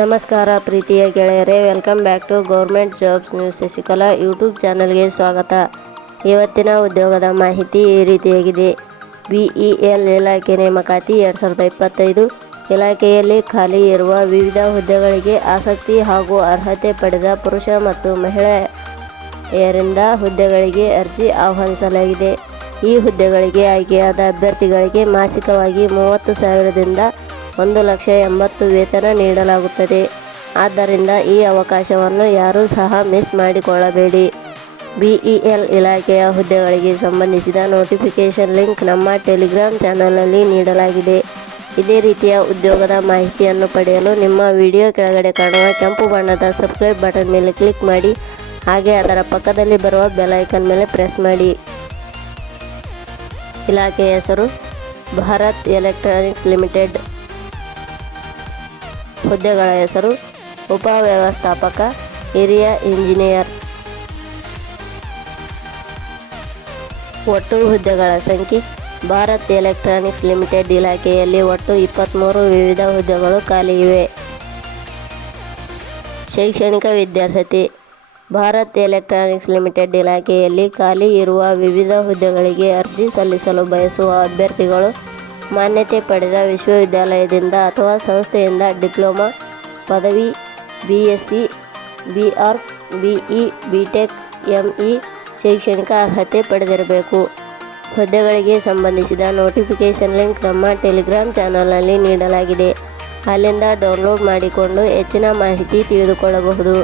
ನಮಸ್ಕಾರ ಪ್ರೀತಿಯ ಗೆಳೆಯರೇ, welcome back to government jobs news Shashikala YouTube ಚಾನಲ್ಗೆ ಸ್ವಾಗತ. ಇವತ್ತಿನ ಉದ್ಯೋಗದ ಮಾಹಿತಿ ಈ ರೀತಿಯಾಗಿದೆ. ಬಿ ಇ ಎಲ್ ಇಲಾಖೆ ನೇಮಕಾತಿ ಎರಡು ಸಾವಿರದ ಇಪ್ಪತ್ತೈದು ಇಲಾಖೆಯಲ್ಲಿ ಖಾಲಿ ಇರುವ ವಿವಿಧ ಹುದ್ದೆಗಳಿಗೆ ಆಸಕ್ತಿ ಹಾಗೂ ಅರ್ಹತೆ ಪಡೆದ ಪುರುಷ ಮತ್ತು ಮಹಿಳೆಯರಿಂದ ಹುದ್ದೆಗಳಿಗೆ ಅರ್ಜಿ ಆಹ್ವಾನಿಸಲಾಗಿದೆ. ಈ ಹುದ್ದೆಗಳಿಗೆ ಆಯ್ಕೆಯಾದ ಅಭ್ಯರ್ಥಿಗಳಿಗೆ ಮಾಸಿಕವಾಗಿ ಮೂವತ್ತು ಸಾವಿರದಿಂದ ಒಂದು ಲಕ್ಷ ಎಂಬತ್ತು ವೇತನ ನೀಡಲಾಗುತ್ತದೆ. ಆದ್ದರಿಂದ ಈ ಅವಕಾಶವನ್ನು ಯಾರೂ ಸಹ ಮಿಸ್ ಮಾಡಿಕೊಳ್ಳಬೇಡಿ. ಬಿಇಎಲ್ ಇಲಾಖೆಯ ಹುದ್ದೆಗಳಿಗೆ ಸಂಬಂಧಿಸಿದ ನೋಟಿಫಿಕೇಷನ್ ಲಿಂಕ್ ನಮ್ಮ ಟೆಲಿಗ್ರಾಮ್ ಚಾನಲ್ನಲ್ಲಿ ನೀಡಲಾಗಿದೆ. ಇದೇ ರೀತಿಯ ಉದ್ಯೋಗದ ಮಾಹಿತಿಯನ್ನು ಪಡೆಯಲು ನಿಮ್ಮ ವಿಡಿಯೋ ಕೆಳಗಡೆ ಕಾಣುವ ಕೆಂಪು ಬಣ್ಣದ ಸಬ್ಸ್ಕ್ರೈಬ್ ಬಟನ್ ಮೇಲೆ ಕ್ಲಿಕ್ ಮಾಡಿ, ಹಾಗೆ ಅದರ ಪಕ್ಕದಲ್ಲಿ ಬರುವ ಬೆಲೈಕನ್ ಮೇಲೆ ಪ್ರೆಸ್ ಮಾಡಿ. ಇಲಾಖೆಯ ಹೆಸರು, ಭಾರತ್ ಎಲೆಕ್ಟ್ರಾನಿಕ್ಸ್ ಲಿಮಿಟೆಡ್. ಹುದ್ದೆಗಳ ಹೆಸರು ಉಪವ್ಯವಸ್ಥಾಪಕ, ಹಿರಿಯ ಇಂಜಿನಿಯರ್. ಒಟ್ಟು ಹುದ್ದೆಗಳ ಸಂಖ್ಯೆ, ಭಾರತ್ ಎಲೆಕ್ಟ್ರಾನಿಕ್ಸ್ ಲಿಮಿಟೆಡ್ ಇಲಾಖೆಯಲ್ಲಿ ಒಟ್ಟು ಇಪ್ಪತ್ತ್ಮೂರು ವಿವಿಧ ಹುದ್ದೆಗಳು ಖಾಲಿ ಇವೆ. ಶೈಕ್ಷಣಿಕ ವಿದ್ಯಾರ್ಹತೆ ಭಾರತ್ ಎಲೆಕ್ಟ್ರಾನಿಕ್ಸ್ ಲಿಮಿಟೆಡ್ ಇಲಾಖೆಯಲ್ಲಿ ಖಾಲಿ ಇರುವ ವಿವಿಧ ಹುದ್ದೆಗಳಿಗೆ ಅರ್ಜಿ ಸಲ್ಲಿಸಲು ಬಯಸುವ ಅಭ್ಯರ್ಥಿಗಳು ಮಾನ್ಯತೆ ಪಡೆದ ವಿಶ್ವವಿದ್ಯಾಲಯದಿಂದ ಅಥವಾ ಸಂಸ್ಥೆಯಿಂದ ಡಿಪ್ಲೊಮಾ ಪದವಿ B S C B R B E B tech M E ಶೈಕ್ಷಣಿಕ ಅರ್ಹತೆ ಪಡೆದಿರಬೇಕು. ಹುದ್ದೆಗಳಿಗೆ ಸಂಬಂಧಿಸಿದ ನೋಟಿಫಿಕೇಷನ್ ಲಿಂಕ್ ನಮ್ಮ ಟೆಲಿಗ್ರಾಮ್ ಚಾನಲ್ನಲ್ಲಿ ನೀಡಲಾಗಿದೆ. ಅಲ್ಲಿಂದ ಡೌನ್ಲೋಡ್ ಮಾಡಿಕೊಂಡು ಹೆಚ್ಚಿನ ಮಾಹಿತಿ ತಿಳಿದುಕೊಳ್ಳಬಹುದು.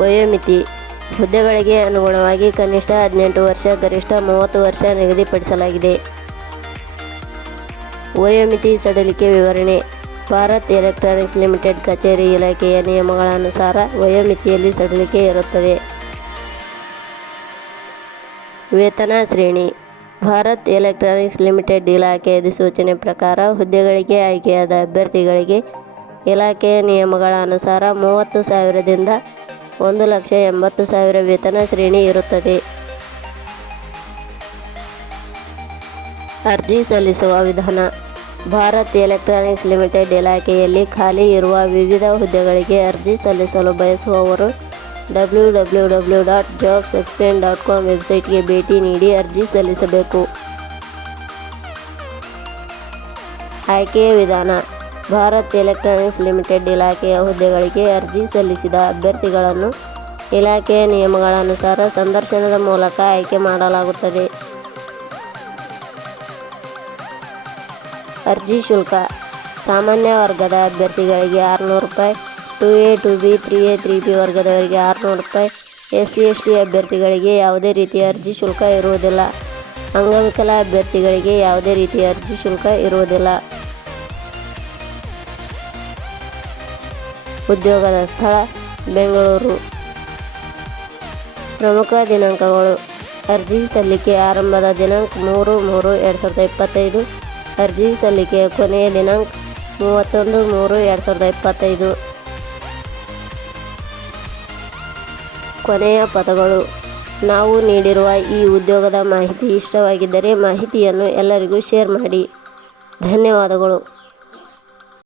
ವಯೋಮಿತಿ ಹುದ್ದೆಗಳಿಗೆ ಅನುಗುಣವಾಗಿ ಕನಿಷ್ಠ ಹದಿನೆಂಟು ವರ್ಷ, ಗರಿಷ್ಠ ಮೂವತ್ತು ವರ್ಷ ನಿಗದಿಪಡಿಸಲಾಗಿದೆ. ವಯೋಮಿತಿ ಸಡಿಲಿಕೆ ವಿವರಣೆ, ಭಾರತ್ ಎಲೆಕ್ಟ್ರಾನಿಕ್ಸ್ ಲಿಮಿಟೆಡ್ ಕಚೇರಿ ಇಲಾಖೆಯ ನಿಯಮಗಳ ಅನುಸಾರ ವಯೋಮಿತಿಯಲ್ಲಿ ಸಡಿಲಿಕೆ ಇರುತ್ತದೆ ವೇತನ ಶ್ರೇಣಿ, ಭಾರತ್ ಎಲೆಕ್ಟ್ರಾನಿಕ್ಸ್ ಲಿಮಿಟೆಡ್ ಇಲಾಖೆ ಅಧಿಸೂಚನೆ ಪ್ರಕಾರ ಹುದ್ದೆಗಳಿಗೆ ಆಯ್ಕೆಯಾದ ಅಭ್ಯರ್ಥಿಗಳಿಗೆ ಇಲಾಖೆಯ ನಿಯಮಗಳ ಅನುಸಾರ ಮೂವತ್ತು ಸಾವಿರದಿಂದ ಒಂದು ಲಕ್ಷ ಎಂಬತ್ತು ಸಾವಿರ ವೇತನ ಶ್ರೇಣಿ ಇರುತ್ತದೆ. ಅರ್ಜಿ ಸಲ್ಲಿಸುವ ವಿಧಾನ. ಭಾರತ್ ಎಲೆಕ್ಟ್ರಾನಿಕ್ಸ್ ಲಿಮಿಟೆಡ್ ಇಲಾಖೆಯಲ್ಲಿ ಖಾಲಿ ಇರುವ ವಿವಿಧ ಹುದ್ದೆಗಳಿಗೆ ಅರ್ಜಿ ಸಲ್ಲಿಸಲು ಬಯಸುವವರು W W W dot jobs explain dot com ವೆಬ್ಸೈಟ್ಗೆ ಭೇಟಿ ನೀಡಿ ಅರ್ಜಿ ಸಲ್ಲಿಸಬೇಕು. ಆಯ್ಕೆಯ ವಿಧಾನ. ಭಾರತ್ ಎಲೆಕ್ಟ್ರಾನಿಕ್ಸ್ ಲಿಮಿಟೆಡ್ ಇಲಾಖೆಯ ಹುದ್ದೆಗಳಿಗೆ ಅರ್ಜಿ ಸಲ್ಲಿಸಿದ ಅಭ್ಯರ್ಥಿಗಳನ್ನು ಇಲಾಖೆಯ ನಿಯಮಗಳ ಅನುಸಾರ ಸಂದರ್ಶನದ ಮೂಲಕ ಆಯ್ಕೆ ಮಾಡಲಾಗುತ್ತದೆ. ಅರ್ಜಿ ಶುಲ್ಕ. ಸಾಮಾನ್ಯ ವರ್ಗದ ಅಭ್ಯರ್ಥಿಗಳಿಗೆ ಆರುನೂರು ರೂಪಾಯಿ, two A, two B, three A, three B ವರ್ಗದವರಿಗೆ ಆರುನೂರು ರೂಪಾಯಿ ಎಸ್ ಸಿ ಎಸ್ ಟಿ ಅಭ್ಯರ್ಥಿಗಳಿಗೆ ಯಾವುದೇ ರೀತಿಯ ಅರ್ಜಿ ಶುಲ್ಕ ಇರುವುದಿಲ್ಲ. ಅಂಗವಿಕಲ ಅಭ್ಯರ್ಥಿಗಳಿಗೆ ಯಾವುದೇ ರೀತಿಯ ಅರ್ಜಿ ಶುಲ್ಕ ಇರುವುದಿಲ್ಲ. ಉದ್ಯೋಗದ ಸ್ಥಳ, ಬೆಂಗಳೂರು. ಪ್ರಮುಖ ದಿನಾಂಕಗಳು. ಅರ್ಜಿ ಸಲ್ಲಿಕೆ ಆರಂಭದ ದಿನಾಂಕ ಮೂರು ಮೂರು ಎರಡು ಸಾವಿರದ ಇಪ್ಪತ್ತೈದು. ಅರ್ಜಿ ಸಲ್ಲಿಕೆಯ ಕೊನೆಯ ದಿನಾಂಕ ಮೂವತ್ತೊಂದು ಮೂರು ಎರಡು ಸಾವಿರದ ಇಪ್ಪತ್ತೈದು. ಕೊನೆಯ ಪದಗಳು. ನಾವು ನೀಡಿರುವ ಈ ಉದ್ಯೋಗದ ಮಾಹಿತಿ ಇಷ್ಟವಾಗಿದ್ದರೆ ಮಾಹಿತಿಯನ್ನು ಎಲ್ಲರಿಗೂ ಶೇರ್ ಮಾಡಿ. ಧನ್ಯವಾದಗಳು.